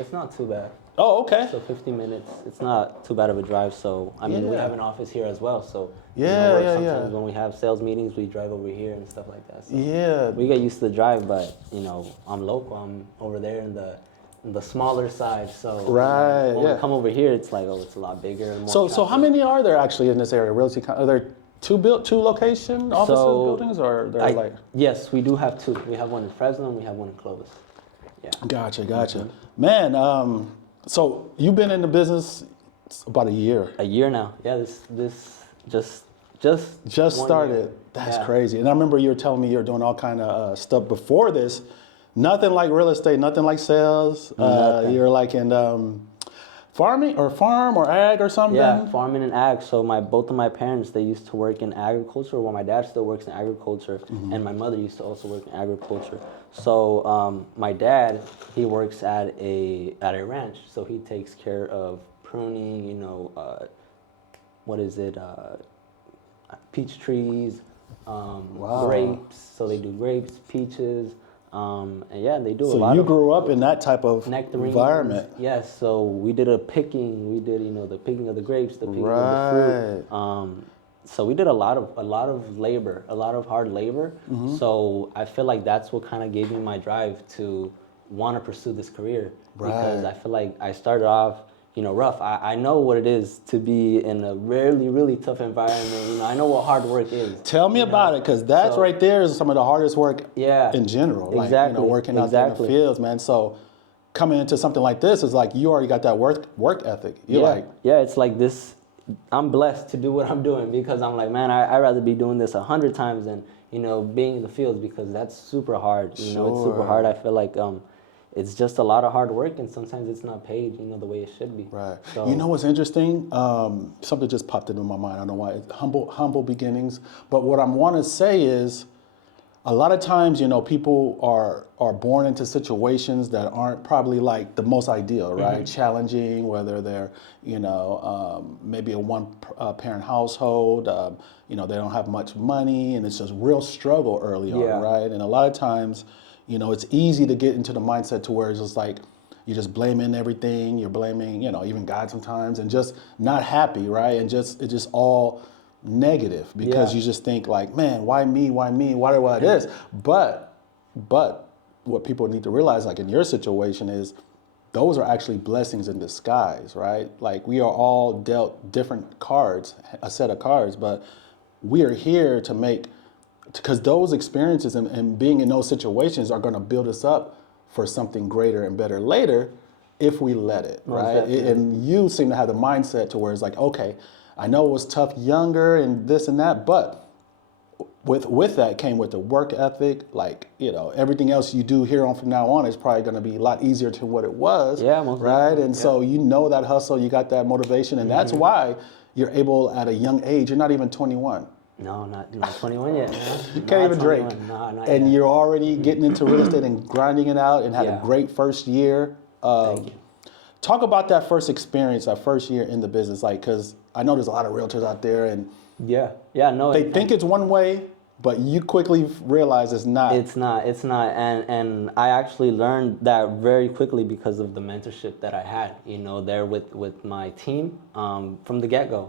It's not too bad. Oh, okay. So 50 minutes, it's not too bad of a drive. So, I mean, we have an office here as well. So, sometimes when we have sales meetings, we drive over here and stuff like that. So we get used to the drive, but, I'm local. I'm over there in the smaller side. So, when we come over here, it's like, it's a lot bigger. And more So how many are there actually in this area? Realty? Are there two location offices, buildings, or they're like? Yes, we do have two. We have one in Fresno and we have one in Clovis. Yeah. Gotcha. Man, so you've been in the business about a year. A year now. Yeah, this just started. Year. That's crazy. And I remember you were telling me you were doing all kind of stuff before this. Nothing like real estate, nothing like sales. You're like in farming or farm or ag or something? Yeah, farming and ag. So both of my parents, they used to work in agriculture. Well, my dad still works in agriculture, and my mother used to also work in agriculture. So my dad, he works at a ranch. So he takes care of pruning, peach trees, grapes. So they do grapes, peaches. And they do a lot. So you grew up in that type of environment. Yes. So we did picking. We did the picking of the grapes, the picking of the fruit. So we did a lot of labor, a lot of hard labor. So I feel like that's what kind of gave me my drive to want to pursue this career, because I feel like I started off rough. I know what it is to be in a really, really tough environment. I know what hard work is. Tell me about it, because that's right there is some of the hardest work in general. Exactly. Like, working out there in the fields, man. So coming into something like this is like you already got that work ethic. It's like this. I'm blessed to do what I'm doing, because I'm like, man, I'd rather be doing this 100 times than, being in the fields, because that's super hard. It's super hard. I feel like it's just a lot of hard work, and sometimes it's not paid, the way it should be. Right. So, you know what's interesting? Something just popped into my mind. I don't know why. It's humble beginnings. But what I want to say is, a lot of times, people are born into situations that aren't probably like the most ideal, right? Challenging, whether they're, maybe a one-parent household, they don't have much money, and it's just real struggle early on, right? And a lot of times, it's easy to get into the mindset to where it's just like, you're just blaming everything, you're blaming, even God sometimes, and just not happy, right? And it's just all negative, because you just think like, man, why me? Why do I this? But what people need to realize, like in your situation, is those are actually blessings in disguise, right? Like, we are all dealt different cards, a set of cards, but we are here to make, because those experiences and being in those situations are going to build us up for something greater and better later, if we let it, right? And you seem to have the mindset to where it's like, okay, I know it was tough younger and this and that, but with that came with the work ethic, like, everything else you do here on from now on is probably going to be a lot easier to what it was, right? And so that hustle, you got that motivation, and that's why you're able at a young age. You're not even 21. No, not 21 yet. You can't even drink. No, not and yet. You're already getting into real estate and grinding it out, and had a great first year. Thank you. Talk about that first experience, that first year in the business, like, because I know there's a lot of realtors out there, and they think it's one way, but you quickly realize it's not. It's not, and I actually learned that very quickly because of the mentorship that I had, there with my team from the get-go.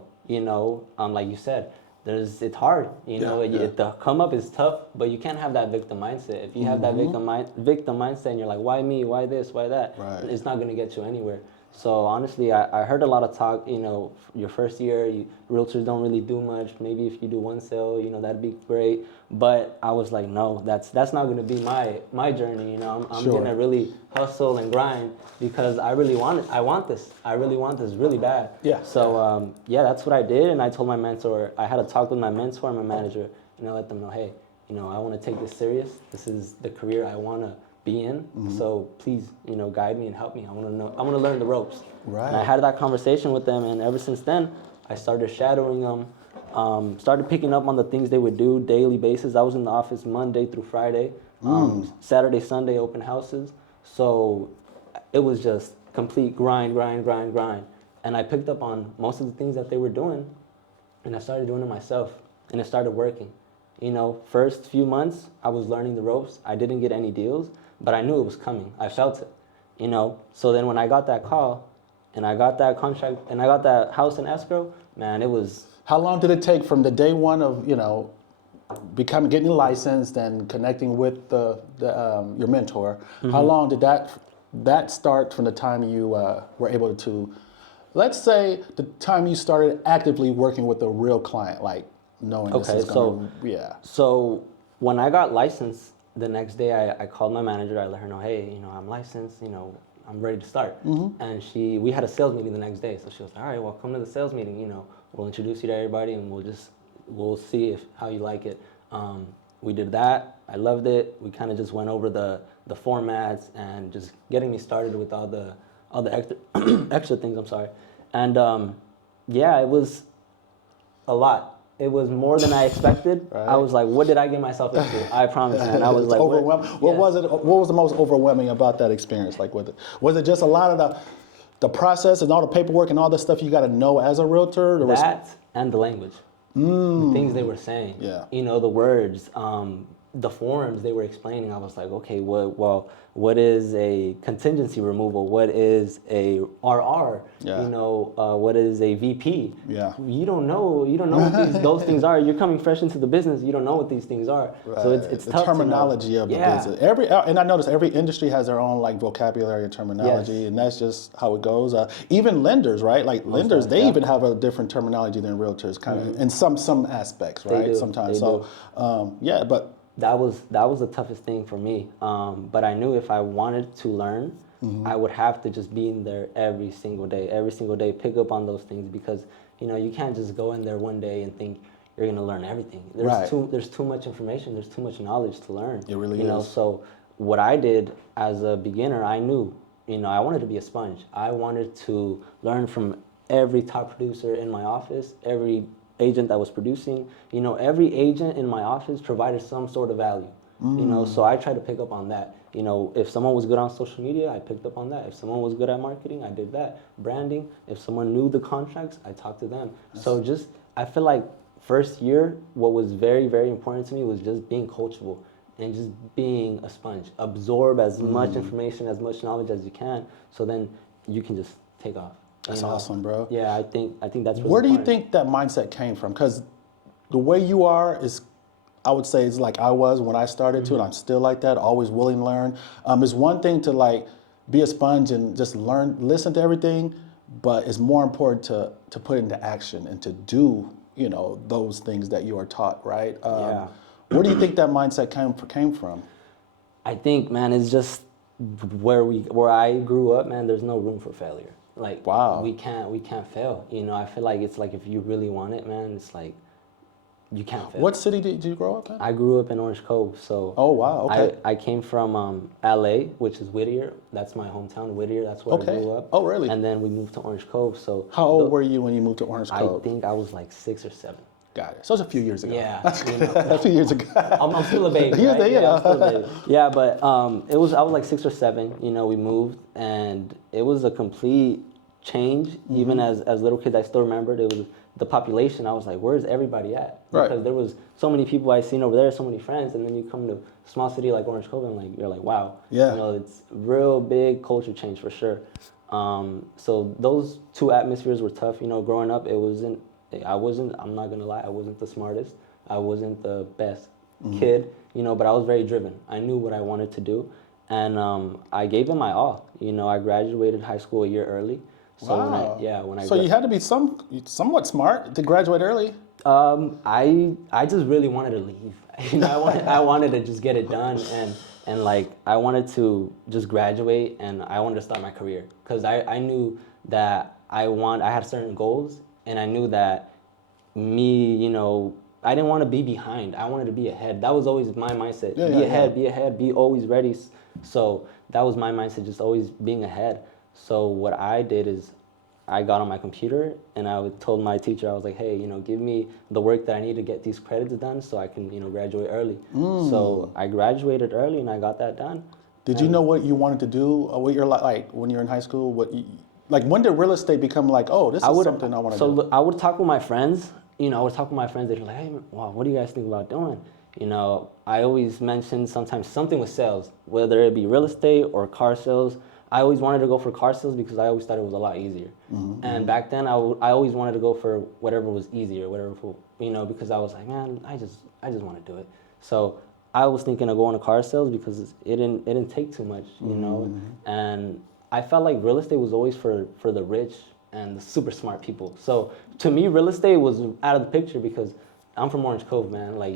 Like you said, it's hard. The come up is tough, but you can't have that victim mindset. If you have that victim mindset, and you're like, why me? Why this? Why that? Right. It's not going to get you anywhere. So honestly, I heard a lot of talk. Your first year, realtors don't really do much. Maybe if you do one sale, that'd be great. But I was like, no, that's not going to be my journey. I'm going to really hustle and grind, because I really want it. I want this. I really want this really bad. Yeah. So that's what I did, and I told my mentor. I had a talk with my mentor and my manager, and I let them know, hey, I want to take this serious. This is the career I want to be in. So please, guide me and help me. I want to learn the ropes. Right. And I had that conversation with them, and ever since then, I started shadowing them, started picking up on the things they would do daily basis. I was in the office Monday through Friday, Saturday, Sunday open houses. So it was just complete grind. And I picked up on most of the things that they were doing, and I started doing it myself, and it started working. First few months, I was learning the ropes. I didn't get any deals, but I knew it was coming. I felt it. So then when I got that call, and I got that contract, and I got that house in escrow, man, it was. How long did it take from the day one of getting licensed and connecting with your mentor? How long did that start from the time you were able to, let's say, the time you started actively working with a real client, like knowing this is going to, yeah. So when I got licensed, the next day I called my manager. I let her know, hey, I'm licensed, I'm ready to start. And we had a sales meeting the next day. So she was like, all right, well, come to the sales meeting, we'll introduce you to everybody and we'll see how you like it. We did that. I loved it. We kind of just went over the formats and just getting me started with all the extra, extra things, I'm sorry. And it was a lot. It was more than I expected. Right. I was like, what did I get myself into? I promise, man. I was like, overwhelmed. What was it? What was the most overwhelming about that experience? Like, was it just a lot of the process and all the paperwork and all the stuff you got to know as a realtor? That and the language, the things they were saying. Yeah. The words, the forms they were explaining. I was like, okay, what is a contingency removal? What is a RR? Yeah. What is a VP? Yeah. You don't know what those things are. You're coming fresh into the business. You don't know what these things are. Right. So it's the tough terminology of the business. And I notice every industry has their own like vocabulary and terminology, and that's just how it goes. Even lenders, right? Like lenders, they even have a different terminology than realtors, kind of in some aspects, right? They do. Sometimes. They do. But. That was the toughest thing for me. But I knew if I wanted to learn, I would have to just be in there every single day, pick up on those things, because you can't just go in there one day and think you're gonna learn everything. There's too much information, there's too much knowledge to learn. It really is. So what I did as a beginner, I knew, I wanted to be a sponge. I wanted to learn from every top producer in my office, every agent that was producing. Every agent in my office provided some sort of value. So I tried to pick up on that. If someone was good on social media, I picked up on that. If someone was good at marketing, I did that. Branding, if someone knew the contracts, I talked to them. So I feel like first year, what was very, very important to me was just being coachable and just being a sponge. Absorb as much information, as much knowledge as you can, so then you can just take off. That's awesome, bro. Yeah, I think that's really Where do you important. think that mindset came from? Because the way you are is, I would say, is like I was when I started too, and I'm still like that, always willing to learn. It's one thing to like be a sponge and just listen to everything, but it's more important to put into action and to do, those things that you are taught, right? Where do you think that mindset came from? I think, man, it's just where I grew up, man. There's no room for failure. Like, wow. we can't fail. I feel like it's like if you really want it, man, it's like you can't fail. What city did you grow up in? I grew up in Orange Cove, so. Oh wow, okay. I came from LA, which is Whittier. That's my hometown, Whittier. That's where I grew up. Oh really? And then we moved to Orange Cove. So. How old were you when you moved to Orange Cove? I think I was like 6 or 7. Got it. So it's a few years ago. Yeah. A few years ago. I'm still a baby. Right? I'm still a baby. Yeah, but I was like 6 or 7. We moved, and it was a complete change. Even as little kids, I still remembered it was the population. I was like, where's everybody at? Because there was so many people I seen over there, so many friends, and then you come to a small city like Orange Cove, and you're like, wow. Yeah. It's real big culture change for sure. So those two atmospheres were tough. Growing up, I'm not gonna lie, I wasn't the smartest. I wasn't the best kid, but I was very driven. I knew what I wanted to do, and I gave it my all. I graduated high school a year early. So wow. when I So you had to be somewhat smart to graduate early. I just really wanted to leave. I wanted to just get it done, and like I wanted to just graduate, and I wanted to start my career, because I knew that I had certain goals, and I knew that I didn't want to be behind. I wanted to be ahead. That was always my mindset. Be ahead, be always ready. So that was my mindset, just always being ahead. So what I did is I got on my computer and I told my teacher, I was like, hey, give me the work that I need to get these credits done so I can, graduate early. So I graduated early and I got that done. Did you know what you wanted to do? What you're like when you're in high school? When did real estate become like, oh, this is something I want to do? So I would talk with my friends. They'd be like, hey, wow, what do you guys think about doing? I always mention sometimes something with sales, whether it be real estate or car sales. I always wanted to go for car sales because I always thought it was a lot easier. And back then, I always wanted to go for whatever was easier, because I was like, man, I just want to do it. So I was thinking of going to car sales because it didn't take too much, and I felt like real estate was always for the rich and the super smart people. So to me, real estate was out of the picture because I'm from Orange Cove, man. Like,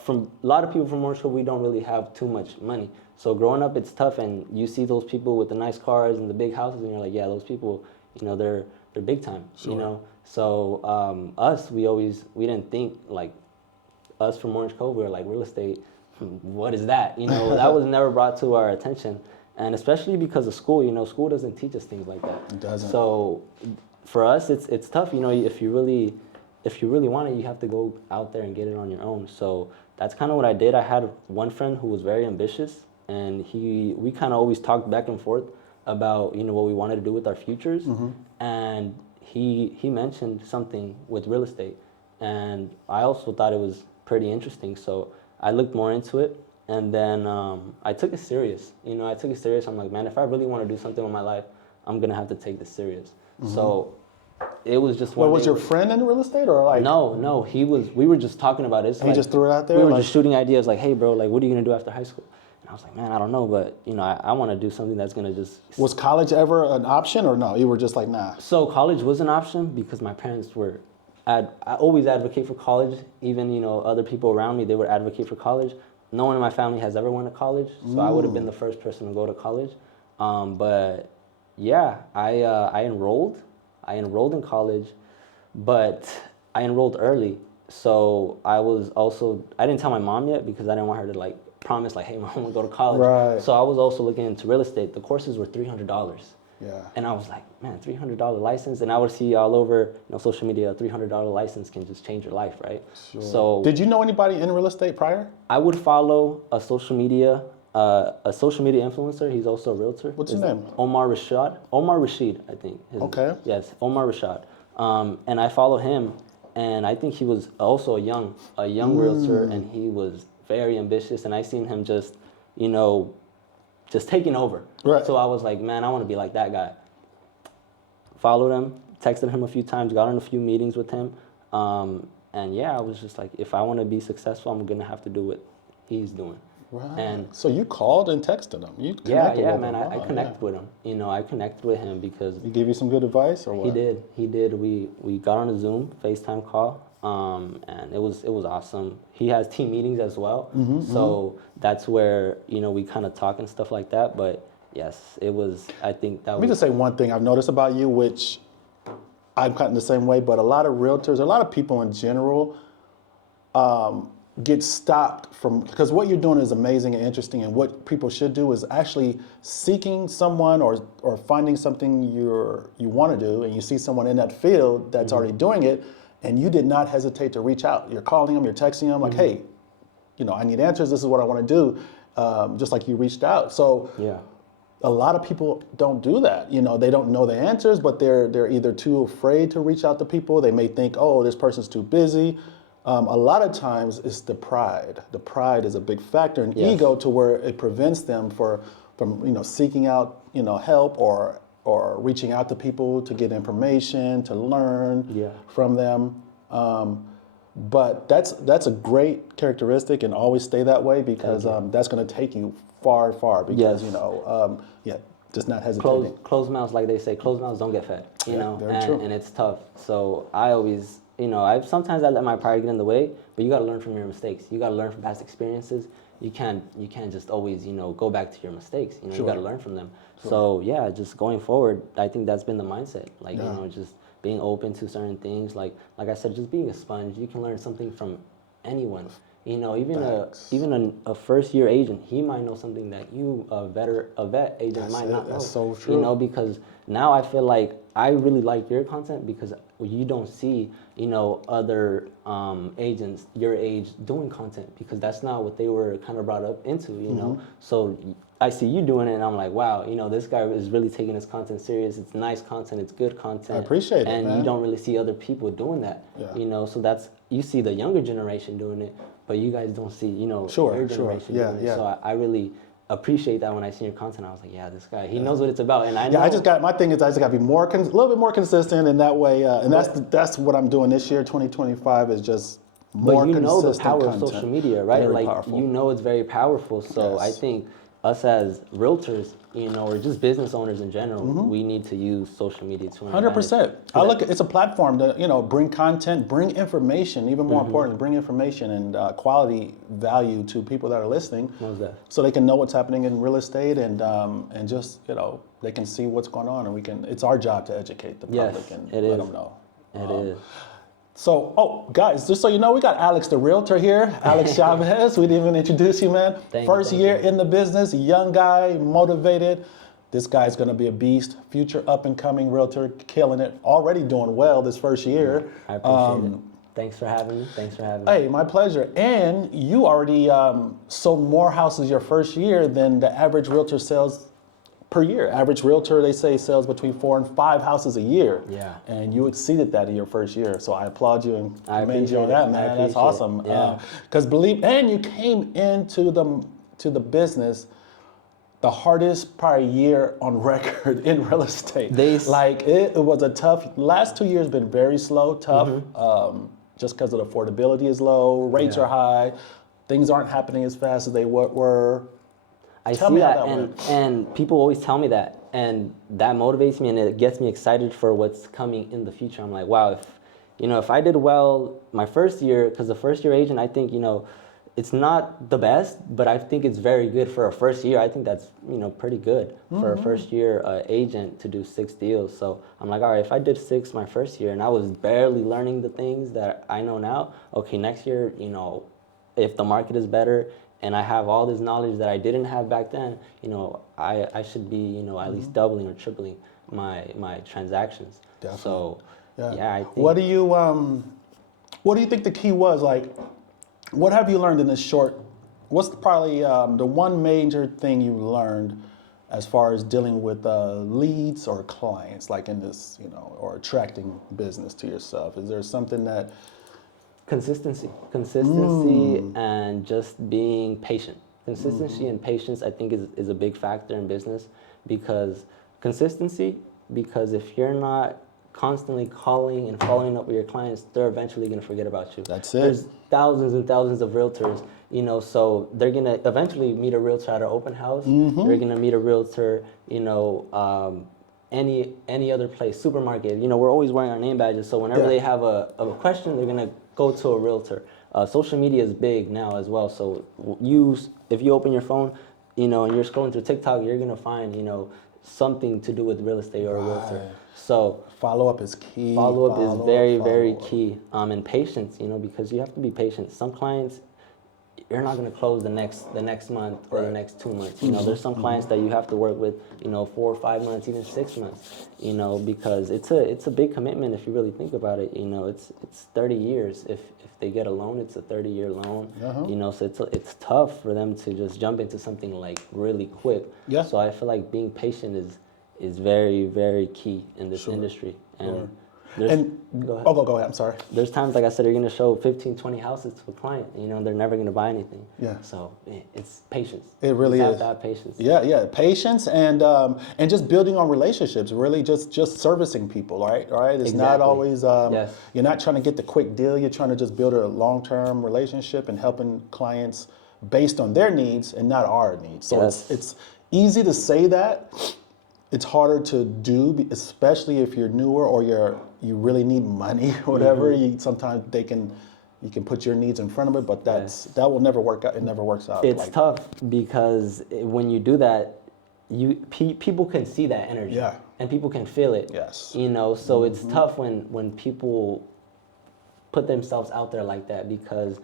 from a lot of people from Orange Cove, we don't really have too much money. So growing up, it's tough, and you see those people with the nice cars and the big houses, and you're like, yeah, those people, they're big time, So we didn't think like us from Orange Cove. We were like, real estate, what is that? That was never brought to our attention, and especially because of school. School doesn't teach us things like that. It doesn't. So for us, it's tough. If you really want it, you have to go out there and get it on your own. So that's kind of what I did. I had one friend who was very ambitious, and we kind of always talked back and forth about what we wanted to do with our futures. And he mentioned something with real estate, and I also thought it was pretty interesting. So I looked more into it, and then I took it serious. I'm like, man, if I really want to do something with my life, I'm gonna have to take this serious. So it was just one. Well, was your friend in real estate or like? No, he was. We were just talking about it. So he just threw it out there. We were just shooting ideas, like, hey, bro, like, what are you gonna do after high school? And I was like, man, I don't know, but I want to do something that's gonna just. Was college ever an option or no? You were just like, nah. So college was an option because my parents were. I always advocate for college. Even other people around me, they would advocate for college. No one in my family has ever went to college, so I would have been the first person to go to college. But yeah, I enrolled. I enrolled in college, but I enrolled early. So I didn't tell my mom yet because I didn't want her to like promise like, hey, mom, I'm gonna go to college. Right. So I was also looking into real estate. The courses were $300. Yeah. And I was like, man, $300 license. And I would see all over social media, a $300 license can just change your life, right? Sure. So did you know anybody in real estate prior? I would follow a social media influencer. He's also a realtor. What's his name? Omar Rashid, I think. Okay. Yes, Omar Rashid. And I follow him, and I think he was also a young realtor, and he was very ambitious. And I seen him just taking over. Right. So I was like, man, I want to be like that guy. Followed him, texted him a few times, got in a few meetings with him. And yeah, I was just like, if I want to be successful, I'm going to have to do what he's doing. Right. And so you called and texted him. You connected yeah, with man, him. I connected with him. I connected with him because he gave you some good advice, or what? He did. We got on a Zoom FaceTime call, and it was awesome. He has team meetings as well, so that's where we kind of talk and stuff like that. But yes, it was. I think that. Let me just say one thing I've noticed about you, which I'm kind of the same way, but a lot of realtors, a lot of people in general, get stopped from, because what you're doing is amazing and interesting, and what people should do is actually seeking someone or finding something you want to do, and you see someone in that field that's already doing it, and you did not hesitate to reach out. You're calling them, you're texting them, like, hey, I need answers. This is what I want to do, just like you reached out. So yeah. A lot of people don't do that. They don't know the answers, but they're either too afraid to reach out to people. They may think, oh, this person's too busy. A lot of times it's the pride. The pride is a big factor, and Yes. ego, to where it prevents them from seeking out help or reaching out to people to get information, to learn from them. But that's a great characteristic, and always stay that way, because that's going to take you far. Because just not hesitating. Closed mouths, like they say, closed mouths don't get fed. Very true. And it's tough. So I always. Sometimes I let my pride get in the way, but you got to learn from your mistakes. You got to learn from past experiences. You can't just always, go back to your mistakes. Sure. You got to learn from them. Sure. So yeah, just going forward, I think that's been the mindset. Like, just being open to certain things. Like I said, just being a sponge. You can learn something from anyone. Even a first year agent, he might know something that a vet agent might not know. That's so true. Because now I feel like I really like your content, because you don't see, other agents your age doing content, because that's not what they were kind of brought up into, So I see you doing it, and I'm like, wow, this guy is really taking his content serious. It's nice content, it's good content. I appreciate it, and man. you don't really see other people doing that, So you see the younger generation doing it, but you guys don't see, your generation doing it. So I really appreciate that when I see your content. I was like, yeah, this guy, he knows what it's about, and I know. Yeah, my thing is I just got to be a little bit more consistent, and that way, and that's what I'm doing this year, 2025, is just more But you know the consistent power content. of social media, right? Very Like powerful. you know it's very powerful. So I Yes. think us as realtors, or just business owners in general, we need to use social media to our advantage. 100%. I look at it's a platform to bring content, bring information. Even more importantly, bring information and quality value to people that are listening, What was that? so they can know what's happening in real estate and just they can see what's going on, and we can. It's our job to educate the public Yes, and it let is. them know. It is. So, guys, just so you know, we got Alex, the realtor here. Alex Chavez. We didn't even introduce you, man. Thank First you. year in the business, young guy, motivated. This guy's gonna be a beast. Future up and coming realtor, killing it. Already doing well this first year. I appreciate it. Thanks for having me. Thanks for having me. Hey, my pleasure. And you already sold more houses your first year than the average realtor sells per year. Average realtor, they say, sells between 4 and 5 houses a year. Yeah. And you exceeded that in your first year. So I applaud you and I commend you on appreciate that, it. man. I That's appreciate awesome. it. Yeah. Because and you came into the business the hardest probably year on record in real estate. It was a tough. Last 2 years been very slow, tough. Just because of the affordability is low, rates are high, things aren't happening as fast as they were. Tell me see how that, that went. and people always tell me that, and that motivates me, and it gets me excited for what's coming in the future. I'm like, wow, if I did well my first year, because the first year agent, I think it's not the best, but I think it's very good for a first year. I think that's pretty good for a first year agent to do 6 deals. So I'm like, all right, if I did 6 my first year and I was barely learning the things that I know now, okay, next year, if the market is better and I have all this knowledge that I didn't have back then, I should be at least doubling or tripling my transactions. Definitely. So yeah, I think. What do you think the key was? Like, what have you learned in this short? What's probably the one major thing you learned as far as dealing with leads or clients, like in this, or attracting business to yourself? Is there something that Consistency, and just being patient. Consistency and patience, I think, is a big factor in business, because if you're not constantly calling and following up with your clients, they're eventually going to forget about you. That's it. There's thousands and thousands of realtors, so they're going to eventually meet a realtor at an open house. They're going to meet a realtor, any other place, supermarket. We're always wearing our name badges, so whenever they have a question, they're going to go to a realtor. Social media is big now as well, so if you open your phone, and you're scrolling through TikTok, you're going to find, something to do with real estate or a realtor. So follow-up is key. Follow-up is very, very key. And patience, because you have to be patient. Some clients, you're not going to close the next month or the next 2 months. There's some clients that you have to work with, 4 or 5 months, even 6 months. Because it's a big commitment if you really think about it. It's 30 years. If they get a loan, it's a 30-year loan. So it's tough for them to just jump into something like really quick. Yeah. So I feel like being patient is very, very key in this industry. And go ahead. Go ahead. I'm sorry. There's times, like I said, you're going to show 15, 20 houses to a client, they're never going to buy anything. Yeah. So it's patience. It really you is. have to have patience. Yeah, patience and just building on relationships. Really, just servicing people, right? It's not Exactly. always. Yes. You're not trying to get the quick deal. You're trying to just build a long-term relationship and helping clients based on their needs and not our needs. So Yes. it's easy to say that. It's harder to do, especially if you're newer or you really need money or whatever. Sometimes you can put your needs in front of it, but that will never work out. It never works out. It's tough because when you do that, people can see that energy. Yeah. And people can feel it. Yes. So it's tough when people put themselves out there like that, because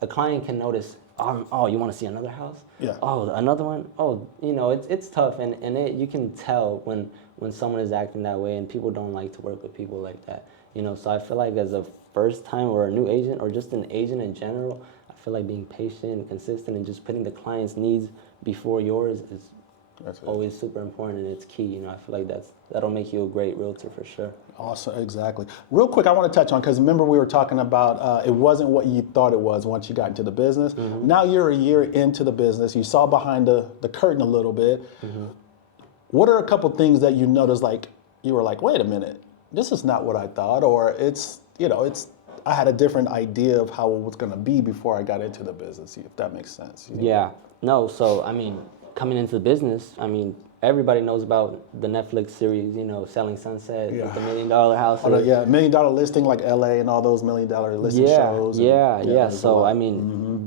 a client can notice, oh, you want to see another house? Yeah. Oh, another one? Oh, it's tough, and you can tell when someone is acting that way, and people don't like to work with people like that. So I feel like as a first time or a new agent or just an agent in general, I feel like being patient and consistent and just putting the client's needs before yours That's it. always super important, and it's key. I feel like that'll make you a great realtor for sure. Awesome, exactly. Real quick, I want to touch on, because remember we were talking about it wasn't what you thought it was once you got into the business. Now you're a year into the business. You saw behind the curtain a little bit. What are a couple things that you noticed, like you were like, wait a minute, this is not what I thought, or it's I had a different idea of how it was going to be before I got into the business, if that makes sense. Yeah. No, so coming into the business, everybody knows about the Netflix series, Selling Sunset, the $1 million house. $1 million listing, like LA and all those $1 million listing shows. Yeah. So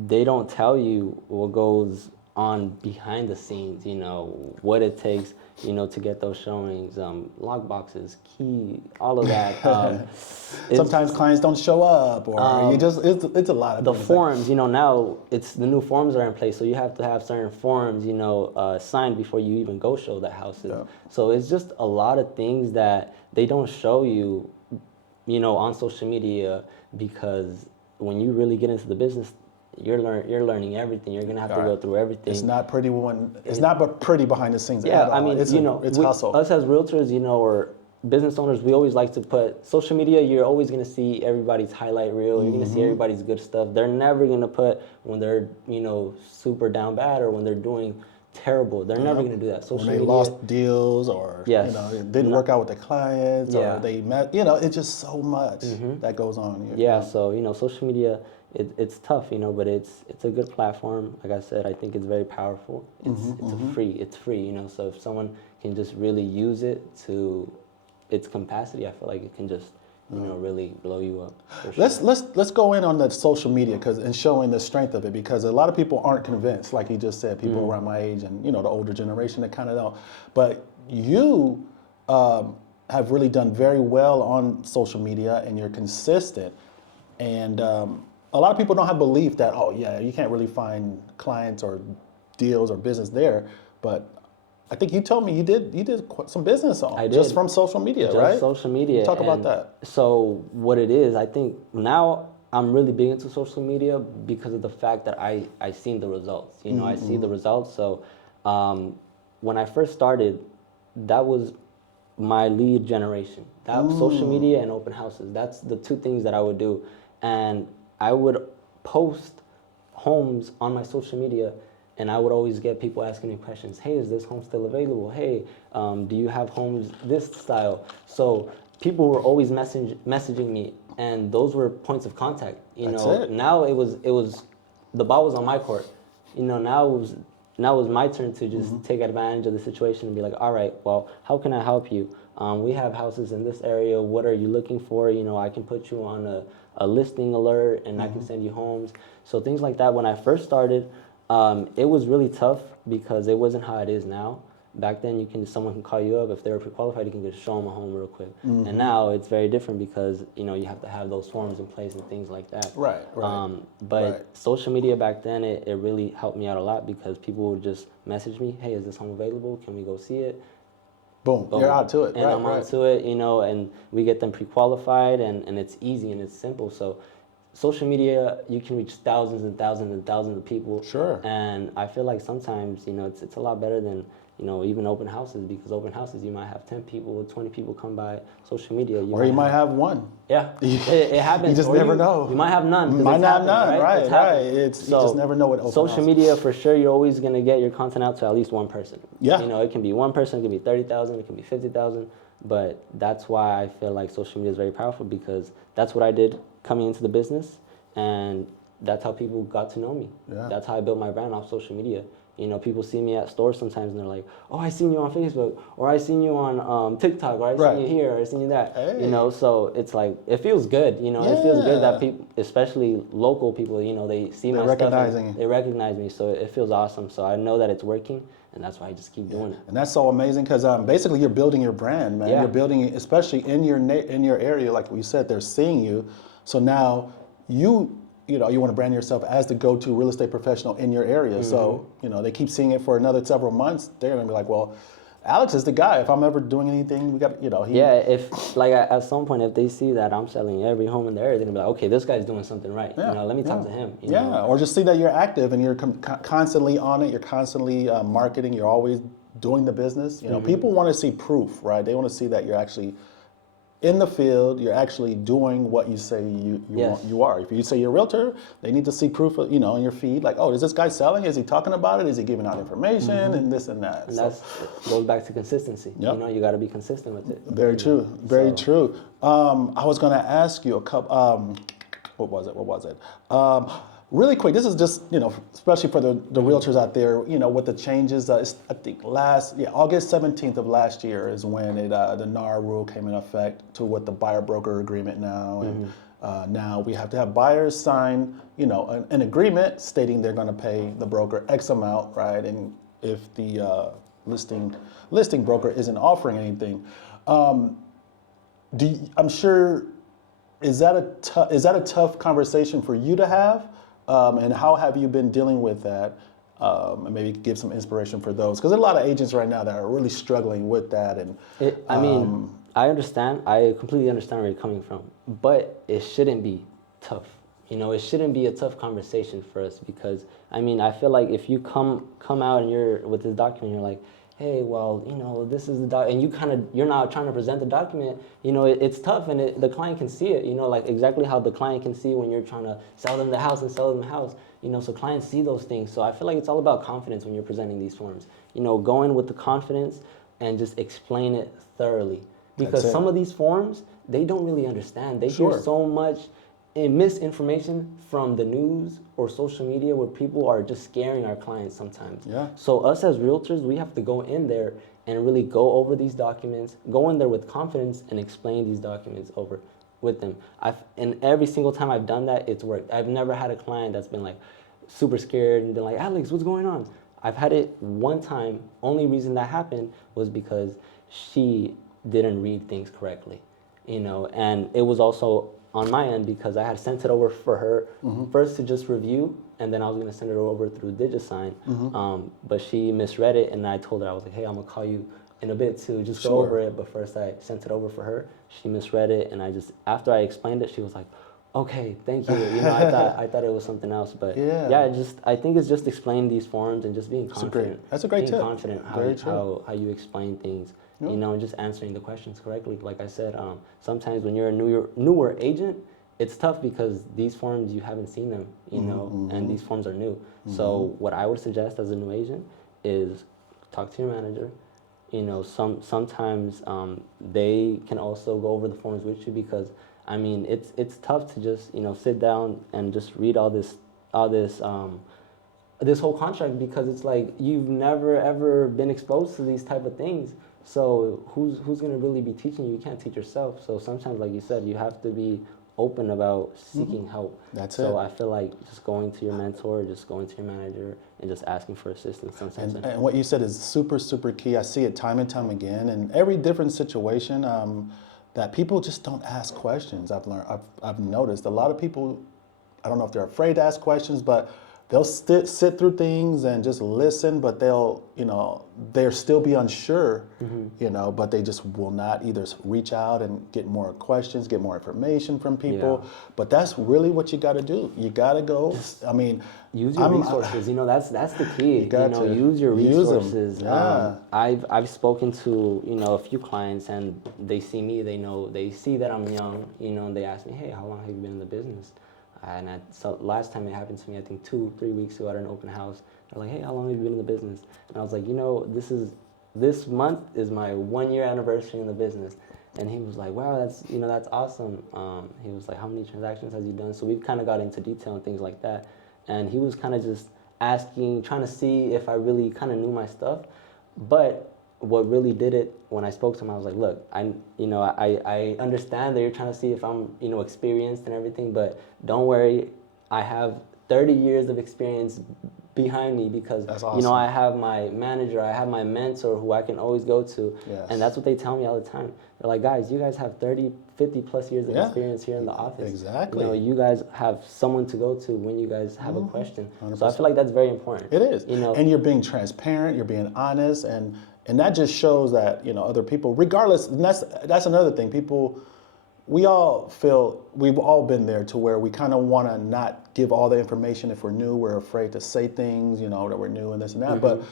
they don't tell you what goes on behind the scenes, what it takes, to get those showings, lock boxes, key, all of that. Sometimes clients don't show up, or it's a lot of the things. forms, now it's the new forms are in place, so you have to have certain forms, signed before you even go show the houses. Yeah. So it's just a lot of things that they don't show you, on social media, because when you really get into the business, you're learning everything. You're gonna have to go through everything. It's not pretty it's not but pretty behind the scenes. Yeah, at all. It's hustle. Us as realtors, or business owners, we always like to put social media. You're always gonna see everybody's highlight reel. You're gonna see everybody's good stuff. They're never gonna put when they're super down bad or when they're doing terrible. They're never gonna do that. Social when they media, lost deals, or it didn't work out with the clients, or they met. It's just so much that goes on. So social media. It's tough, but it's a good platform. Like I said, I think it's very powerful. It's free, so if someone can just really use it to its capacity, I feel like it can just, really blow you up. For sure. Let's go in on the social media and showing the strength of it, because a lot of people aren't convinced, like you just said, people around my age and the older generation that kind of don't. But you have really done very well on social media, and you're consistent, and a lot of people don't have belief that, you can't really find clients or deals or business there. But I think you told me you did some business just from social media, right? Just social media. Talk about that. So what it is, I think now I'm really big into social media because of the fact that I seen the results. I see the results. So when I first started, that was my lead generation. That social media and open houses. That's the two things that I would do. And I would post homes on my social media, and I would always get people asking me questions. Hey, is this home still available? Hey, do you have homes this style? So people were always messaging me, and those were points of contact. Now it was the ball was on my court. Now it was my turn to just take advantage of the situation and be like, all right, well, how can I help you? We have houses in this area. What are you looking for? I can put you on a listing alert, and I can send you homes. So things like that. When I first started, it was really tough because it wasn't how it is now. Back then, someone can call you up. If they were pre-qualified, you can just show them a home real quick. And now it's very different because you have to have those forms in place and things like that. Right. But social media back then, it really helped me out a lot because people would just message me, hey, is this home available? Can we go see it? Boom. You're out to it. And I'm onto it, and we get them pre-qualified, and it's easy and it's simple. So social media, you can reach thousands and thousands and thousands of people. Sure. And I feel like sometimes, it's a lot better than, even open houses, because open houses, you might have 10 people, 20 people come by. Social media, you might have one. Yeah, it happens. You just never know. You might have none. You might not have none, right? You just never know what open social media, for sure, you're always going to get your content out to at least one person. Yeah. It can be one person, it can be 30,000, it can be 50,000. But that's why I feel like social media is very powerful, because that's what I did coming into the business, and that's how people got to know me. Yeah. That's how I built my brand off social media. People see me at stores sometimes and they're like, oh, I seen you on Facebook, or I seen you on TikTok, or I seen you here, or I seen you that. Hey. So it's like, it feels good, It feels good that people, especially local people, they see my stuff. They recognize me, so it feels awesome. So I know that it's working, and that's why I just keep doing it. And that's so amazing, because basically you're building your brand, man. Yeah. You're building it, especially in your area, like we said, they're seeing you. So now you want to brand yourself as the go-to real estate professional in your area. So, they keep seeing it for another several months. They're going to be like, well, Alex is the guy. If I'm ever doing anything, we got, if, like, at some point, if they see that I'm selling every home in the area, they're going to be like, okay, this guy's doing something right. Let me talk to him. Or just see that you're active and you're constantly on it. You're constantly marketing. You're always doing the business. You know, people want to see proof, right? They want to see that you're actually in the field, you're actually doing what you say you are. If you say you're a realtor, they need to see proof, in your feed. Like, oh, is this guy selling? Is he talking about it? Is he giving out information and this and that? And that goes back to consistency. Yep. You know, you got to be consistent with it. Very true. Very true. I was going to ask you a couple. What was it? Really quick, this is just, especially for the realtors out there, with the changes, I think August 17th of last year is when the NAR rule came in effect to what the buyer-broker agreement now. And now we have to have buyers sign, an agreement stating they're going to pay the broker X amount, right? And if the listing broker isn't offering anything, I'm sure, is that a tough conversation for you to have? And how have you been dealing with that? And maybe give some inspiration for those, because there's a lot of agents right now that are really struggling with that. And I understand. I completely understand where you're coming from, but it shouldn't be tough. It shouldn't be a tough conversation for us, because I feel like if you come out and you're with this document, you're like, hey, well, this is the doc, and you're not trying to present the document, it's tough, and the client can see it, like exactly how the client can see when you're trying to sell them the house, so clients see those things. So I feel like it's all about confidence when you're presenting these forms, go in with the confidence and just explain it thoroughly, because some of these forms, they don't really understand. They hear so much misinformation from the news or social media where people are just scaring our clients sometimes. Yeah. So us as realtors, we have to go in there and really go over these documents, go in there with confidence and explain these documents over with them. And every single time I've done that, it's worked. I've never had a client that's been like super scared and been like, Alex, what's going on? I've had it one time. Only reason that happened was because she didn't read things correctly, and it was also on my end, because I had sent it over for her first to just review, and then I was going to send it over through DigiSign. But she misread it, and I told her, I was like, hey, I'm going to call you in a bit to just go over it. But first I sent it over for her. She misread it, and after I explained it, she was like, okay, thank you. I thought it was something else. But I think it's just explaining these forms and just being confident. That's a great tip. Being confident how you explain things. And just answering the questions correctly. Like I said, sometimes when you're a newer agent, it's tough because these forms, you haven't seen them, and these forms are new. So what I would suggest as a new agent is talk to your manager. Sometimes they can also go over the forms with you, because it's tough to just sit down and just read all this whole contract, because it's like you've never ever been exposed to these type of things. So who's going to really be teaching you? You can't teach yourself. So sometimes, like you said, you have to be open about seeking help. That's so I feel like just going to your mentor, just going to your manager, and just asking for assistance sometimes. And what you said is super, super key. I see it time and time again in every different situation, that people just don't ask questions. I've noticed a lot of people, I don't know if they're afraid to ask questions, but they'll sit through things and just listen, but they'll still be unsure, but they just will not either reach out and get more questions, get more information from people. Yeah. But that's really what you got to do. You got to go. Use your resources. That's the key. Use your resources. I've spoken to a few clients, and they see me. They see that I'm young. And they ask me, hey, how long have you been in the business? And so last time it happened to me, I think 2-3 weeks ago at an open house. They're like, hey, how long have you been in the business? And I was like, this month is my 1-year anniversary in the business. And he was like, wow, that's awesome. He was like, how many transactions has he done? So we kind of got into detail and things like that. And he was kind of just asking, trying to see if I really kind of knew my stuff. But what really did it, when I spoke to him, I was like, look, I understand that you're trying to see if I'm, experienced and everything, but don't worry, I have 30 years of experience behind me, because that's awesome. I have my manager, I have my mentor who I can always go to. Yes. And that's what they tell me all the time. They're like, guys, you guys have 30, 50 plus years of experience here in the office. Exactly. You guys have someone to go to when you guys have a question. 100%. So I feel like that's very important. It is. And you're being transparent, you're being honest, and that just shows that, other people, regardless, and that's another thing, we've all been there to where we kind of want to not give all the information if we're new. We're afraid to say things, that we're new and this and that. But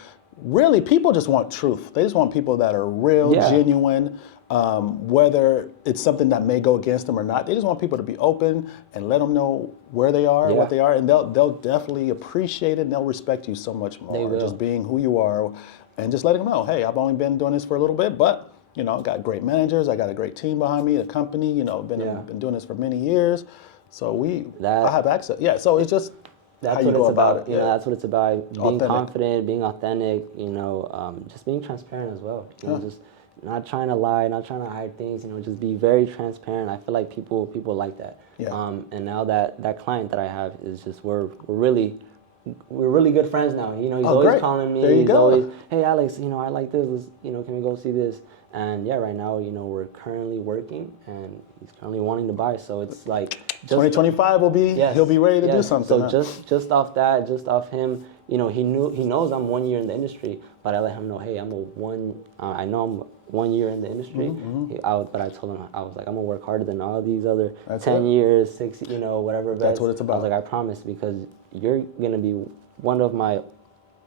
really, people just want truth. They just want people that are real, Yeah. genuine, whether it's something that may go against them or not. They just want people to be open and let them know where they are, Yeah. what they are, and they'll definitely appreciate it, and they'll respect you so much more. They will. Just being who you are, and just letting them know, hey, I've only been doing this for a little bit, but you know, I got great managers, I got a great team behind me, a company. You know, been doing this for many years, so I have access. Yeah, so it's just how That's you what go it's about about. it. You know, that's what it's about. Being Authentic. confident, being authentic. You know, just being transparent as well. You know, just not trying to lie, not trying to hide things. You know, just be very transparent. I feel like people like that. Yeah. And now that client that I have is just we're really good friends now. You know, he's Oh, always great. calling me. There you He's go. always, hey Alex, you know, I like this. Let's, you know, can we go see this? And yeah, right now, you know, we're currently working, and he's currently wanting to buy. So it's like 2025 will be. Yes, He'll be ready to do yes. something. So huh? just off that, just off him, you know, he knows I'm 1 year in the industry, but I let him know, hey, I know I'm 1 year in the industry, but I told him, I was like, I'm gonna work harder than all these other That's 10 it. years, 6, you know, whatever. That's what it's I about. was like, I promise, because you're gonna be one of my,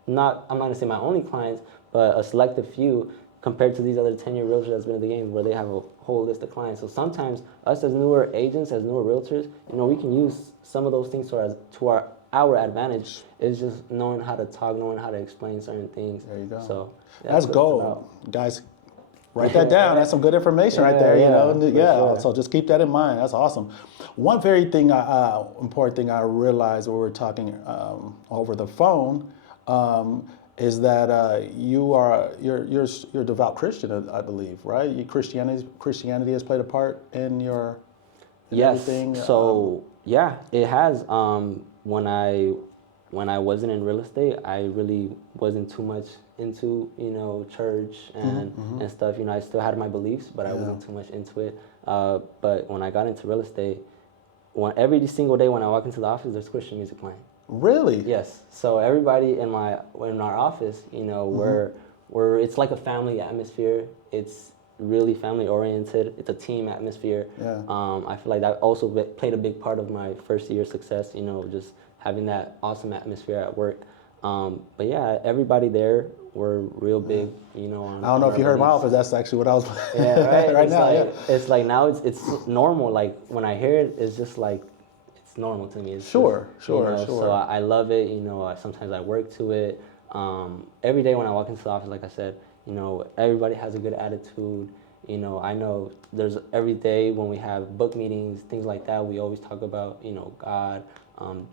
I'm not gonna say my only clients, but a selective few compared to these other 10-year realtors that's been in the game, where they have a whole list of clients. So sometimes us as newer agents, as newer realtors, you know, we can use some of those things to our advantage. Is just knowing how to talk, knowing how to explain certain things. There you go. So yeah, That's what it's gold, about. guys. Write that down. That's some good information right there. You know, for sure. So just keep that in mind. That's awesome. One very important thing I realized when we were talking over the phone is that you're a devout Christian, I believe, right? Christianity has played a part in your Yes. everything. So yeah, it has. When I wasn't in real estate, I really wasn't too much into, you know, church and stuff. You know, I still had my beliefs, but I wasn't too much into it. But when I got into real estate, every single day when I walk into the office, there's Christian music playing. Really? Yes. So everybody in our office, you know, it's like a family atmosphere. It's really family oriented. It's a team atmosphere. Yeah. I feel like that also played a big part of my first year success. You know, just having that awesome atmosphere at work. But yeah, everybody there were real big. You know, I don't know if you heard my office. That's actually what I was. Yeah, right. right it's now. like, It's like now it's normal. Like when I hear it, it's just like it's normal to me. It's Sure. you know, So I love it. You know, sometimes I work to it. Every day when I walk into the office, like I said, you know, everybody has a good attitude. You know, I know there's every day when we have book meetings, things like that, we always talk about, you know, God,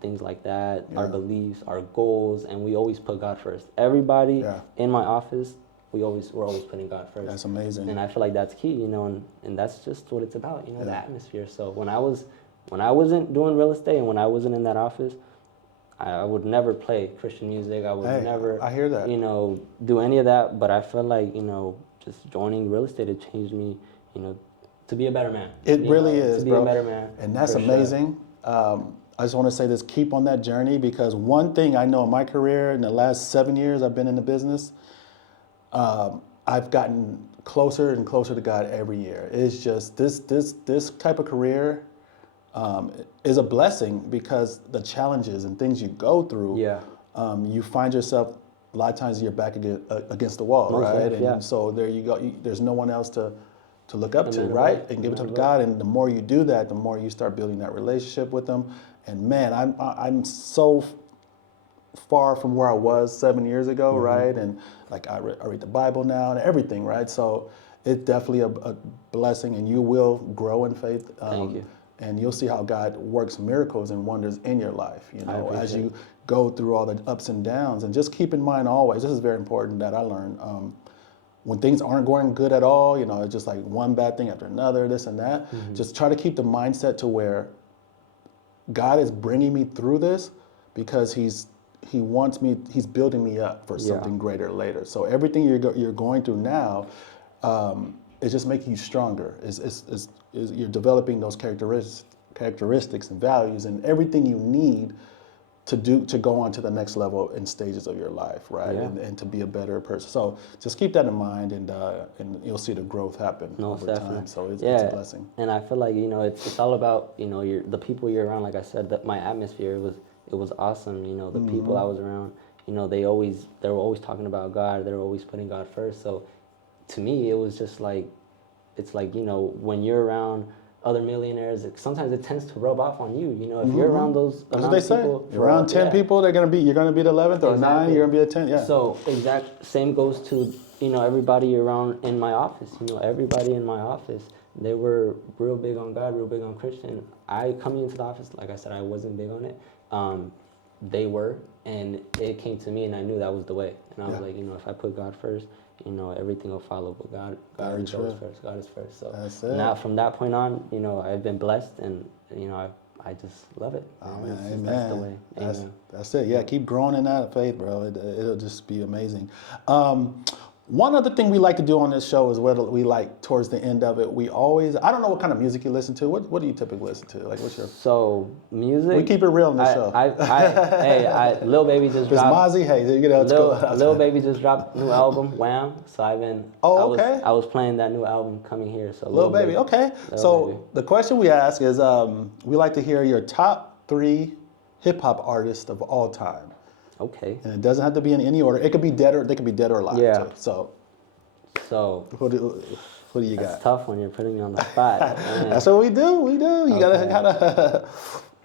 things like that, our beliefs, our goals, and we always put God first. Everybody in my office, we're always putting God first. That's amazing. And I feel like that's key, you know, and that's just what it's about, you know, the atmosphere. So when I wasn't doing real estate and when I wasn't in that office, I would never play Christian music. I would never, I hear that. you know, do any of that. But I feel like, you know, just joining real estate, it changed me, you know, to be a better man. It really is, to be bro. a better man. And that's for amazing. Sure. I just want to say this: keep on that journey, because one thing I know in my career, in the last 7 years I've been in the business, I've gotten closer and closer to God every year. It's just this type of career is a blessing, because the challenges and things you go through, you find yourself a lot of times you're back against the wall, Most right? likely, And so there you go. There's no one else to look up to, right? And give it to God. And the more you do that, the more you start building that relationship with them. And man, I'm so far from where I was 7 years ago, right? And like I read the Bible now and everything, right? So it's definitely a blessing, and you will grow in faith. Thank you. And you'll see how God works miracles and wonders in your life, you know, as you go through all the ups and downs. And just keep in mind always, this is very important that I learned, when things aren't going good at all, you know, it's just like one bad thing after another, this and that, just try to keep the mindset to where God is bringing me through this because He's building me up for something greater later. So everything you're going through now is just making you stronger. You're developing those characteristics and values and everything you need to go on to the next level in stages of your life, right? Yeah. And to be a better person. So just keep that in mind, and you'll see the growth happen over time. So it's a blessing. And I feel like, you know, it's all about, you know, the people you're around. Like I said, that my atmosphere it was awesome. You know, the people I was around, you know, they were always talking about God. They were always putting God first. So to me, it was just like, it's like, you know, when you're around other millionaires, sometimes it tends to rub off on you. You know, if you're around those amount of people, you're around 10 people, you're gonna be the 11th, or 9, you're gonna be the 10th. Yeah. So same goes to, you know, everybody around in my office. You know, everybody in my office, they were real big on God, real big on Christian. I coming into the office, like I said, I wasn't big on it. They were, and it came to me, and I knew that was the way. And I was like, you know, if I put God first, you know, everything will follow. But God is first. God is first. So that's it. now from that point on, you know, I've been blessed, and you know, I just love it. Oh man, amen. amen. That's the way. Amen. That's it. Yeah, keep growing in that faith, bro. It'll just be amazing. One other thing we like to do on this show is what we like towards the end of it. We always, I don't know what kind of music you listen to. What do you typically listen to? Like, what's your? So music. We keep it real on this show. Hey, Lil Baby just dropped. Mozzie, hey, you know, it's cool. Lil Baby just dropped new album, Wham. So I've been. Oh, okay. I was playing that new album coming here. So Lil Baby, okay. So the question we ask is, we like to hear your top 3 hip hop artists of all time. Okay. And it doesn't have to be in any order. It could be dead, or they could be dead or alive. Yeah. Too. So. What do you got? It's tough when you're putting me on the spot. That's what we do. You gotta kind of.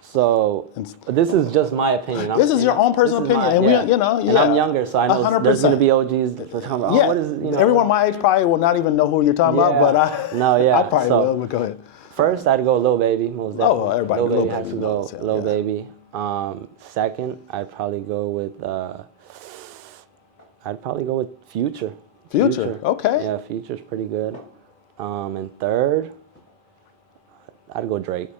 So this is just my opinion. This is your own personal opinion, and we, you know, and I'm younger, so I know 100%. There's gonna be OGs that are talking about. Yeah. What is, you know, everyone my age probably will not even know who you're talking about, but I probably will. But go ahead. First, I'd go Lil Baby, most definitely. Oh, everybody. Lil Baby has to go. Lil yeah. Baby. Second, I'd probably go with. Future. Future. Okay. Yeah, Future's pretty good. And third, I'd go Drake.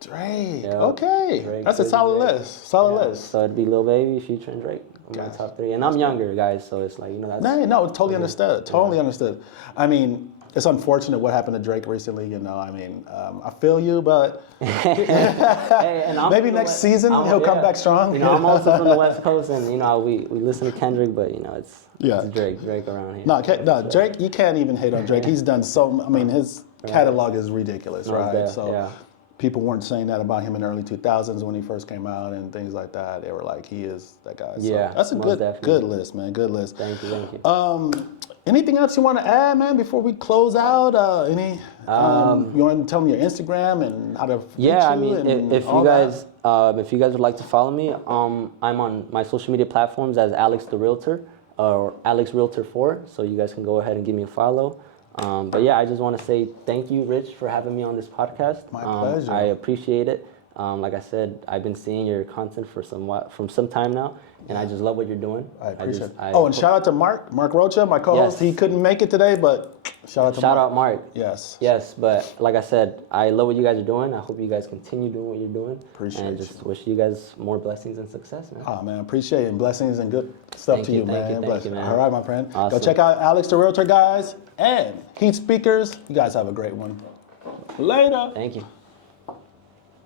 Drake. Yep. Okay. Drake's That's a solid list. Solid list. So it'd be Lil Baby, Future, and Drake. My top 3. And I'm younger, guys, so it's like, you know, that's... No, totally understood. Totally understood. I mean, it's unfortunate what happened to Drake recently, you know. I mean, I feel you, but hey, and maybe next season he'll come back strong. You know, I'm also from the West Coast, and, you know, we listen to Kendrick, but, you know, it's Drake around here. No, Drake, you can't even hate on Drake. He's done so, I mean, his catalog is ridiculous, right? So people weren't saying that about him in the early 2000s when he first came out and things like that. They were like, he is that guy. So that's a good list, man. Good list. Thank you. Anything else you want to add, man, before we close out? You want to tell me your Instagram and how to reach you? I mean, if you guys would like to follow me, I'm on my social media platforms as Alex the Realtor or Alex Realtor 4. So you guys can go ahead and give me a follow. But yeah, I just want to say thank you, Rich, for having me on this podcast. My pleasure. I appreciate it. Like I said, I've been seeing your content for some time now, and I just love what you're doing. I appreciate it. And shout out to Mark Rocha, my co-host. He couldn't make it today, but shout out Mark. Yes, but like I said, I love what you guys are doing. I hope you guys continue doing what you're doing. Appreciate and just wish you guys more blessings and success, man. Oh, man, appreciate it. And blessings and good stuff to you, man. Thank you, man. All right, my friend. Awesome. Go check out Alex the Realtor, guys, and Heat Speakers. You guys have a great one. Later. Thank you.